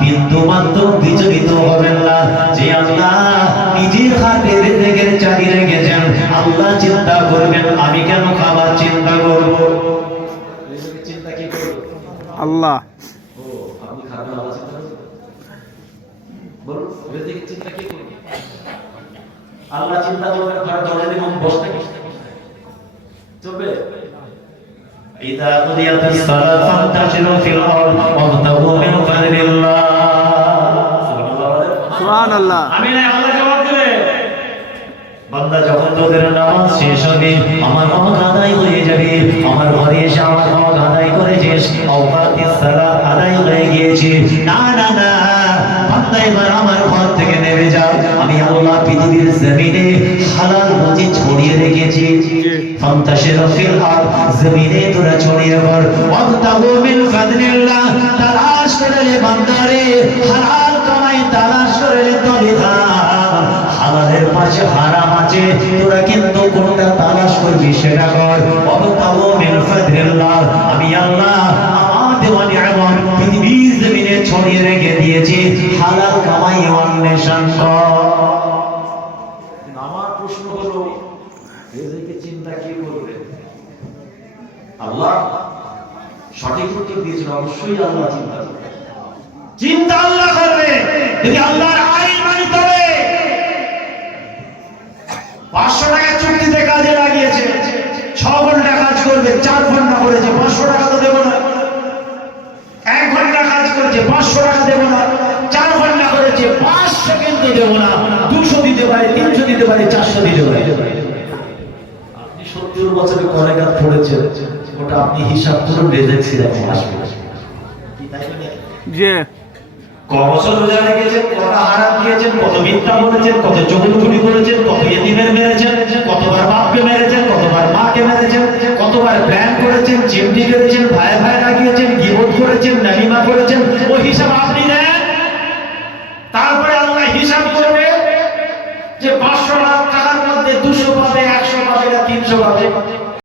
বিন্দু মাত্র বিচলিত হবেন না যে আল্লাহ নিজের হাতে রিজিকের চাবি রেখেছেন। আল্লাহ চিন্তা করবেন আমি কেন খাবার চিন্তা করব? রিজিকের চিন্তা কি করবে? আল্লাহ। ও আপনি খাবেন আল্লাহ চিন্তা করবেন? বলুন রিজিকের চিন্তা কি করবে? আল্লাহ চিন্তা করবেন ঘরে দরজা দিয়ে বসে থাকি চলবে? إذا قضيت الصلاة فانتشروا في الأرض وابتغوا من فضل الله। সুবহান আল্লাহ। আমিন। আল্লাহ জবাব দিলে বান্দা যখন তোদের নামাজ শেষ হবে আমার হক আদায় হয়ে যাবে, আমার ঘরে এসে আমার হক আদায় করেছিস, আওকাতিস সালাত আদায় হয়ে গিয়েছে, না না না বান্দা এবার আমার ঘর থেকে নেমে যাও। আমি আল্লাহ পৃথিবীর জমিনে হালাল রুজি ছড়িয়ে রেখেছি। ফান্তাশিরু ফিল আরদ, জমিনে তোরা ছড়িয়ে পড়। ওয়াবতাগু মিন ফাদলিল্লাহ, তালাশ করে রে বান্দারে হালাল কামাই তালাশ করে রে। তবে হালালের পাশে হারাম আছে, তোরা কিন্তু কোনটা তালাশ করবি সেটা কর। ওয়াবতাগু মিন ফাদলিল্লাহ, আমি আল্লাহ আমার দেওয়া নিয়ামত পৃথিবীর জমিনে ছড়িয়ে রেখে দিয়েছি, হালাল কামাই অন্বেষণ কর। আমার প্রশ্ন হলো রিজিকের চিন্তা কি করবে? আল্লাহ সঠিক উত্তর দিয়েছেন অবশ্যই আল্লাহ চিন্তা করবে। চিন্তা আল্লাহ করবে যদি আল্লাহর আইন মানিতে হবে। 500 টাকা চুক্তিতে কাজে লাগিয়েছে, 6 ঘন্টা কাজ করবে, 4 ঘন্টা করেছে, 500 টাকা তো দেব না। 1 ঘন্টা কাজ করেছে, 500 টাকা দেব না। 4 ঘন্টা করেছে, 500 কিন্তু দেব না। 200 দিতে পারে, 300 দিতে পারে, 400 দিতে পারে। আপনি 70 বছরে কলেকাত পড়েছেন, ওটা আপনি হিসাব করুন, রেজেক্ট সিরাপ আসবে কি তাই না? জি। ক বছর রোজা রেখেছেন, কত হারাম দিয়েছেন, কত মিথ্যা বলেছেন, কত চগলখুরি করেছেন, কত